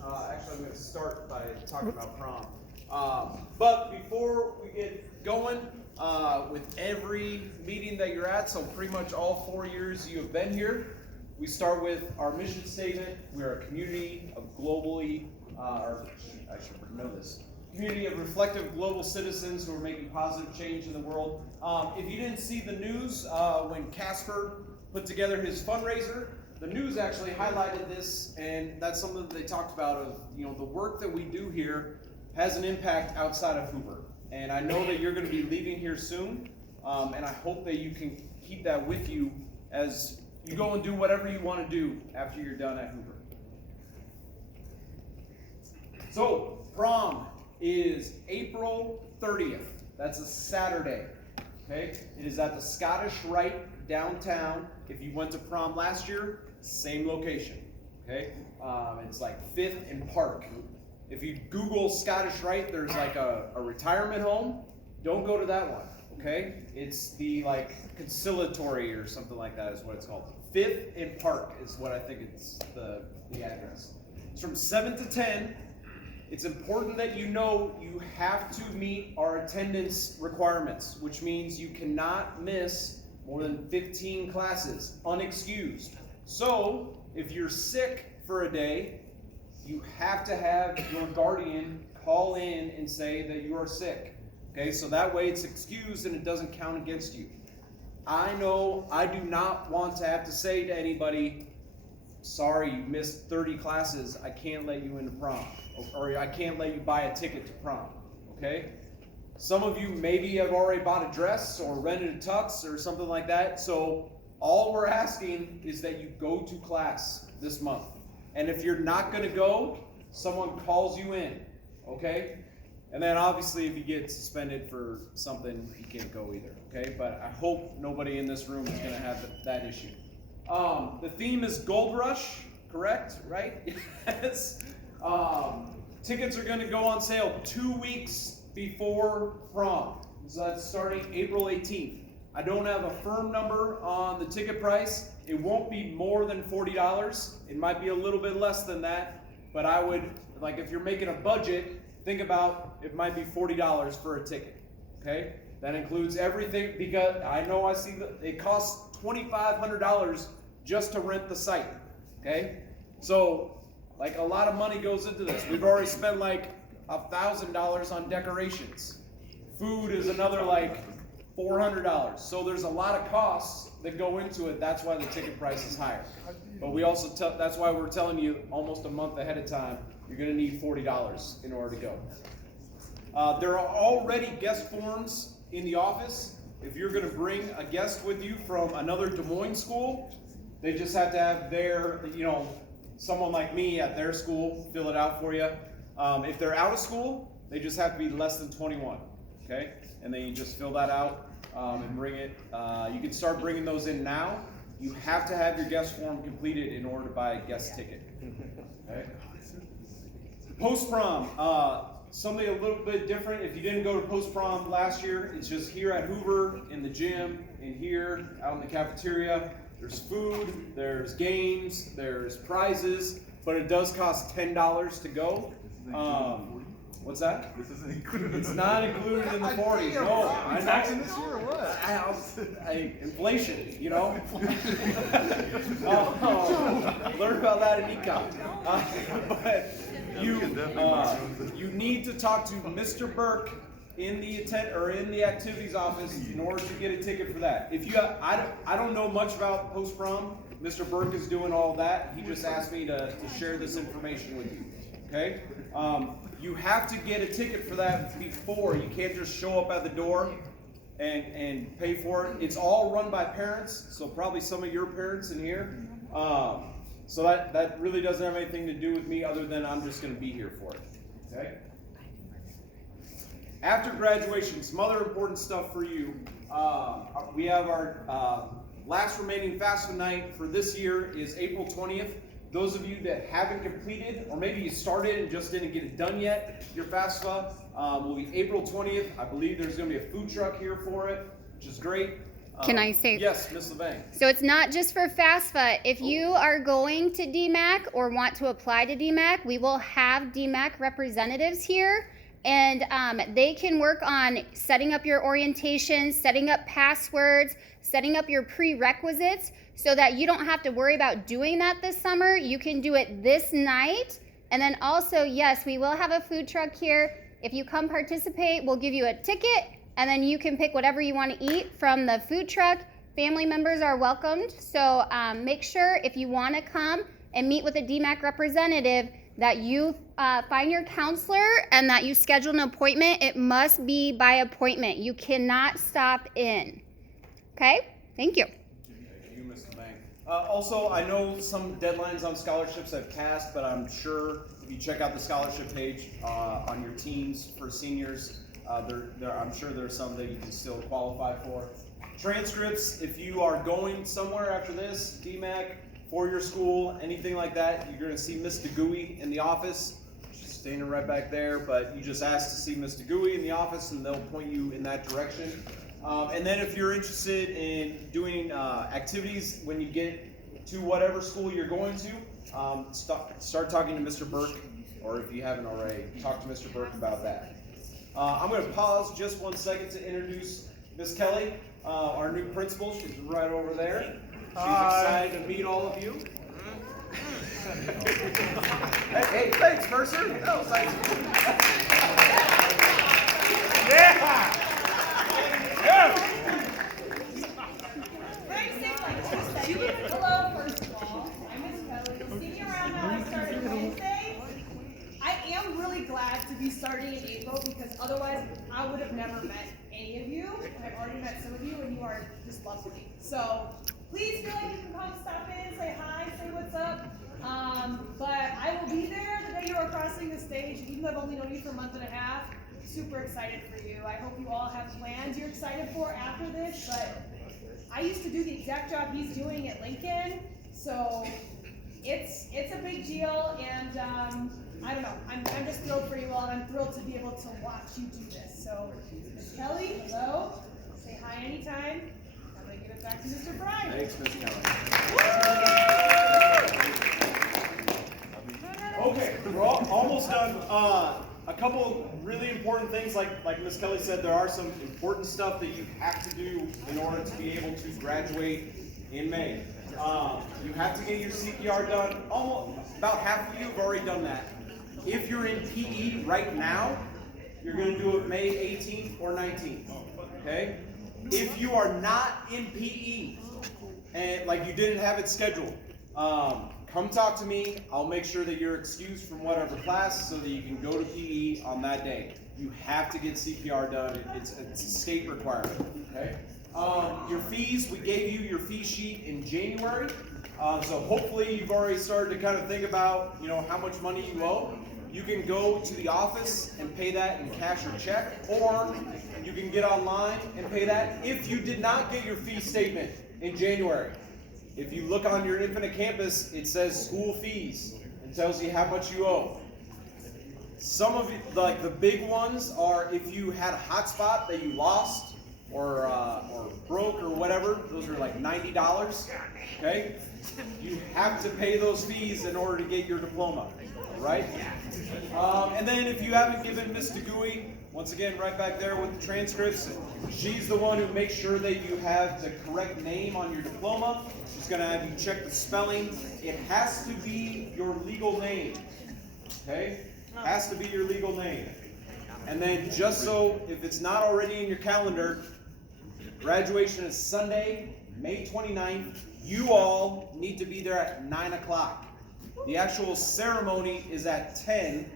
Actually, I'm going to start by talking about prom. But before we get going, with every meeting that you're at, so pretty much all 4 years you have been here, we start with our mission statement. We are a community of globally, or I should know this, community of reflective global citizens who are making positive change in the world. If you didn't see the news, when Casper put together his fundraiser, the news actually highlighted this, and that's something that they talked about of, the work that we do here has an impact outside of Hoover. And I know that you're going to be leaving here soon, and I hope that you can keep that with you as you go and do whatever you want to do after you're done at Hoover. So, prom is April 30th. That's a Saturday. Okay? It is at the Scottish Rite downtown. If you went to prom last year, same location. Okay? It's like 5th and Park. If you Google Scottish Rite, there's like a retirement home. Don't go to that one. Okay? It's the conciliatory or something like that is what it's called. 5th and Park is what I think it's the address. It's from 7 to 10. It's important that you know you have to meet our attendance requirements, which means you cannot miss more than 15 classes, unexcused. So, if you're sick for a day, you have to have your guardian call in and say that you are sick. Okay, so that way it's excused and it doesn't count against you. I know I do not want to have to say to anybody, sorry, you missed 30 classes, I can't let you into prom. Or I can't let you buy a ticket to prom, okay? Some of you maybe have already bought a dress or rented a tux or something like that. So all we're asking is that you go to class this month. And if you're not going to go, someone calls you in, okay? And then obviously if you get suspended for something, you can't go either, okay? But I hope nobody in this room is going to have that issue. The theme is Gold Rush, correct? Right? Yes. Tickets are going to go on sale 2 weeks before prom. So that's starting April 18th. I don't have a firm number on the ticket price. It won't be more than $40. It might be a little bit less than that. But I would, if you're making a budget, think about it might be $40 for a ticket. Okay? That includes everything, because I know I see that it costs $2,500 just to rent the site. Okay? So, a lot of money goes into this. We've already spent $1,000 on decorations. Food is another $400. So there's a lot of costs that go into it. That's why the ticket price is higher. But we also that's why we're telling you almost a month ahead of time, you're going to need $40 in order to go. There are already guest forms in the office. If you're going to bring a guest with you from another Des Moines school, they just have to have their, someone like me at their school fill it out for you. If they're out of school, they just have to be less than 21, okay? And then you just fill that out and bring it. You can start bringing those in now. You have to have your guest form completed in order to buy a guest ticket, okay? Post-prom, something a little bit different. If you didn't go to post-prom last year, it's just here at Hoover, in the gym, in here, out in the cafeteria. There's food, there's games, there's prizes, but it does cost $10 to go. What's that? This isn't included. It's not included in the 40s. No, Are you taxing this year or what? Inflation, learn about that in econ. But you need to talk to Mr. Burke in the activities office in order to get a ticket for that. If you, I don't know much about post prom. Mr. Burke is doing all that. He just asked me to share this information with you. Okay. You have to get a ticket for that before. You can't just show up at the door and pay for it. It's all run by parents, so probably some of your parents in here. So that really doesn't have anything to do with me other than I'm just going to be here for it. Okay? After graduation, some other important stuff for you. We have our last remaining FAFSA night for this year is April 20th. Those of you that haven't completed, or maybe you started and just didn't get it done yet, your FAFSA will be April 20th. I believe there's going to be a food truck here for it, which is great. Can I say? Yes, Miss LeVang. So it's not just for FAFSA. If you are going to DMAC or want to apply to DMAC, we will have DMAC representatives here, and they can work on setting up your orientation, setting up passwords, setting up your prerequisites, so that you don't have to worry about doing that this summer. You can do it this night. And then also, yes, we will have a food truck here. If you come participate, we'll give you a ticket, and then you can pick whatever you want to eat from the food truck. Family members are welcomed. So make sure if you want to come and meet with a DMAC representative that you find your counselor and that you schedule an appointment. It must be by appointment. You cannot stop in. Okay? Thank you. Thank you, Mr. Bank. Also, I know some deadlines on scholarships have passed, but I'm sure if you check out the scholarship page on your teams for seniors, I'm sure there's some that you can still qualify for. Transcripts, if you are going somewhere after this, DMAC, for your school, anything like that, you're going to see Miss DeGuy in the office. She's standing right back there, but you just ask to see Miss DeGuy in the office and they'll point you in that direction. And then if you're interested in doing activities when you get to whatever school you're going to, start talking to Mr. Burke, or if you haven't already, talk to Mr. Burke about that. I'm going to pause just 1 second to introduce Miss Kelly, our new principal. She's right over there. She's excited to meet all of you. Hey, thanks, Mercer. That was nice. Yeah! Hello, first of all. I'm Miss Kelly. You'll see me around now. I started Wednesday. I am really glad to be starting in April because otherwise I would have never met any of you. I've already met some of you and you are just lovely. So please feel like you can come stop in, say hi, say what's up. But I will be there the day you are crossing the stage, even though I've only known you for a month and a half. Super excited for you. I hope you all have plans you're excited for after this, but I used to do the exact job he's doing at Lincoln, so it's a big deal, and I don't know, I'm just thrilled for you all, and I'm thrilled to be able to watch you do this. So, Ms. Kelly, hello, say hi anytime. I'm going to give it back to Mr. Bryan. Thanks, Miss Kelly. Okay, we're almost done. A couple really important things, like Miss Kelly said, there are some important stuff that you have to do in order to be able to graduate in May. You have to get your CPR done. About half of you have already done that. If you're in PE right now, you're going to do it May 18th or 19th. Okay? If you are not in PE and like you didn't have it scheduled, come talk to me. I'll make sure that you're excused from whatever class so that you can go to PE on that day. You have to get CPR done. It's a state requirement. Okay. Your fees, we gave you your fee sheet in January. So hopefully you've already started to kind of think about, how much money you owe. You can go to the office and pay that in cash or check, or you can get online and pay that if you did not get your fee statement in January. If you look on your Infinite Campus, it says school fees and tells you how much you owe. Some of it, like the big ones, are if you had a hotspot that you lost or broke or whatever. Those are like $90. Okay, you have to pay those fees in order to get your diploma, right? And then if you haven't given Miss DeGuy, once again, right back there with the transcripts, she's the one who makes sure that you have the correct name on your diploma. She's going to have you check the spelling. It has to be your legal name. Okay? It has to be your legal name. And then just so, if it's not already in your calendar, graduation is Sunday, May 29th. You all need to be there at 9 o'clock. The actual ceremony is at 10.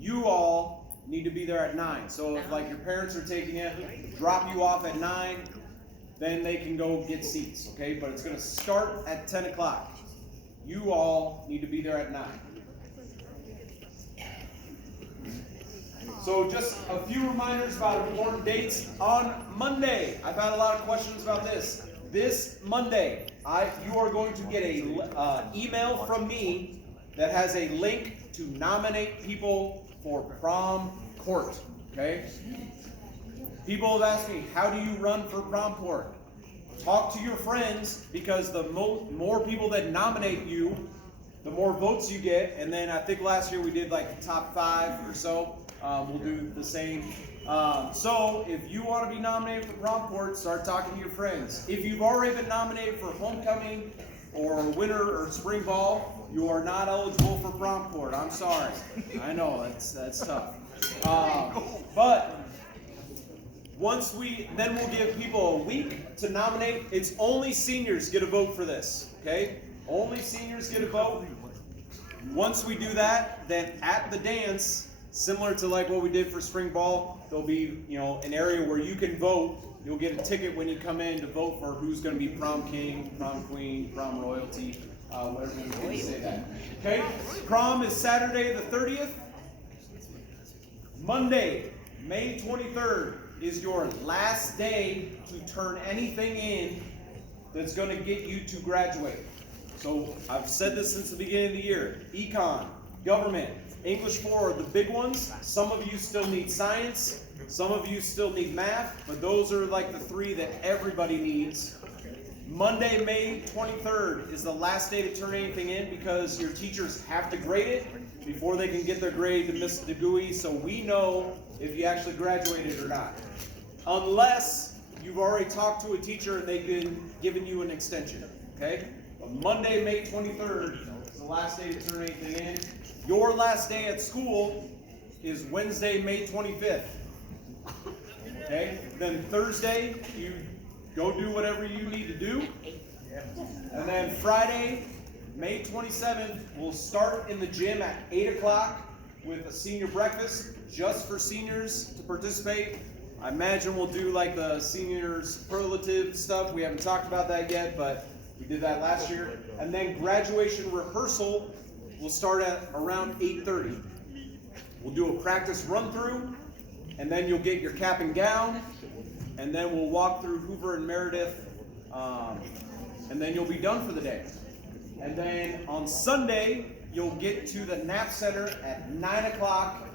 You all need to be there at 9. So if like your parents are taking you, drop you off at 9, then they can go get seats, okay? But it's going to start at 10 o'clock. You all need to be there at 9. So just a few reminders about important dates. On Monday, I've had a lot of questions about this. This Monday, you are going to get a email from me that has a link to nominate people for prom court, okay? People have asked me, how do you run for prom court? talk to your friends, because the more people that nominate you, the more votes you get. And then I think last year we did like the top 5 or so. We'll do the same. So if you want to be nominated for prom court, start talking to your friends. If you've already been nominated for homecoming or winter or spring ball, you are not eligible for prom court. I'm sorry. I know that's tough. But then we'll give people a week to nominate. It's only seniors get a vote for this, okay? Only seniors get a vote. Once we do that, then at the dance, similar to like what we did for spring ball, there'll be, an area where you can vote. You'll get a ticket when you come in to vote for who's going to be prom king, prom queen, prom royalty, whatever you want to say that. Okay? Prom is Saturday the 30th. Monday, May 23rd is your last day to turn anything in that's going to get you to graduate. So I've said this since the beginning of the year. Econ, government, English 4 are the big ones. Some of you still need science. Some of you still need math, but those are like the 3 that everybody needs. Monday, May 23rd is the last day to turn anything in, because your teachers have to grade it before they can get their grade to Miss DeGuy, so we know if you actually graduated or not. Unless you've already talked to a teacher and they've been giving you an extension, okay? But Monday, May 23rd is the last day to turn anything in. Your last day at school is Wednesday, May 25th. Okay? Then Thursday, you go do whatever you need to do. And then Friday, May 27th, we'll start in the gym at 8 o'clock with a senior breakfast just for seniors to participate. I imagine we'll do like the seniors superlative stuff. We haven't talked about that yet, but we did that last year. And then graduation rehearsal will start at around 8:30. We'll do a practice run through, and then you'll get your cap and gown, and then we'll walk through Hoover and Meredith, and then you'll be done for the day. And then on Sunday, you'll get to the Knapp Center at 9 o'clock,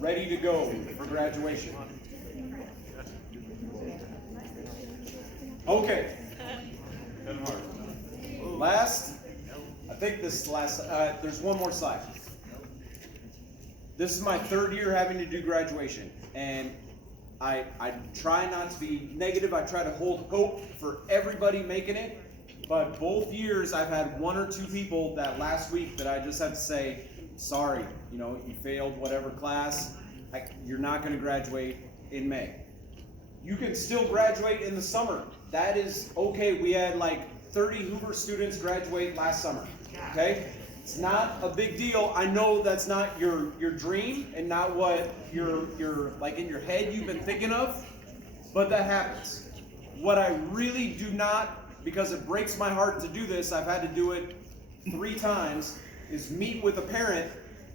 ready to go for graduation. Okay. There's one more slide. This is my 3rd year having to do graduation, and I try not to be negative. I try to hold hope for everybody making it, but both years I've had 1 or 2 people that last week that I just have to say, sorry, you failed whatever class. You're not going to graduate in May. You can still graduate in the summer. That is okay. We had like 30 Hoover students graduate last summer. Okay? It's not a big deal. I know that's not your dream and not what you're like in your head you've been thinking of, but that happens. What I really do not, because it breaks my heart to do this, I've had to do it 3 times, is meet with a parent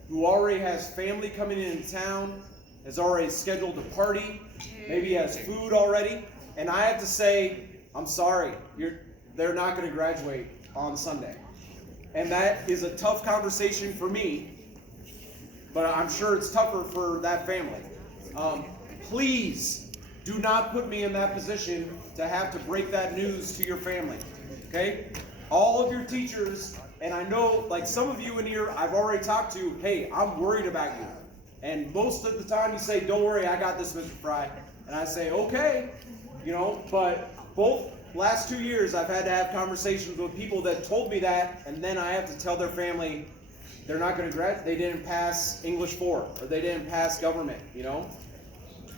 who already has family coming into town, has already scheduled a party, maybe has food already, and I have to say, I'm sorry, they're not going to graduate on Sunday. And that is a tough conversation for me, but I'm sure it's tougher for that family. Please do not put me in that position to have to break that news to your family, okay? All of your teachers, and I know like some of you in here I've already talked to, hey, I'm worried about you. And most of the time you say, don't worry, I got this, Mr. Fry. And I say, okay, but both last 2 years I've had to have conversations with people that told me that, and then I have to tell their family they're not going to graduate, they didn't pass English 4, or they didn't pass government,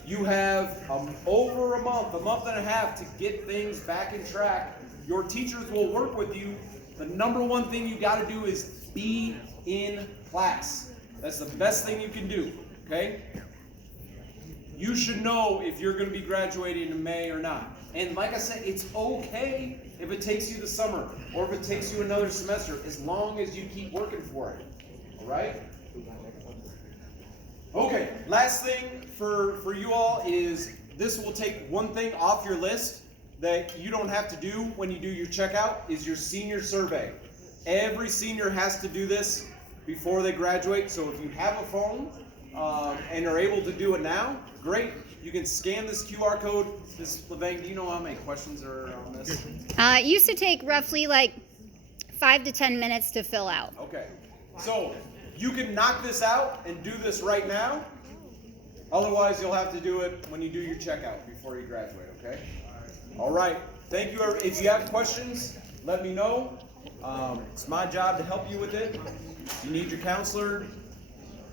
You have over a month and a half to get things back in track. Your teachers will work with you. The number one thing you got to do is be in class. That's the best thing you can do, okay? You should know if you're going to be graduating in May or not. And like I said, it's okay if it takes you the summer or if it takes you another semester, as long as you keep working for it. All right? Okay, last thing for you all is this will take one thing off your list that you don't have to do when you do your checkout is your senior survey. Every senior has to do this before they graduate. So if you have a phone, and are able to do it now, great. You can scan this QR code. Ms. Levang, do you know how many questions are on this? It used to take roughly like 5 to 10 minutes to fill out. Okay. So you can knock this out and do this right now. Otherwise, you'll have to do it when you do your checkout before you graduate, okay? All right. Thank you. If you have questions, let me know. It's my job to help you with it. If you need your counselor,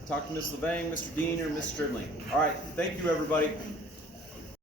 talk to Ms. Levang, Mr. Dean, or Ms. Stridling. All right. Thank you, everybody.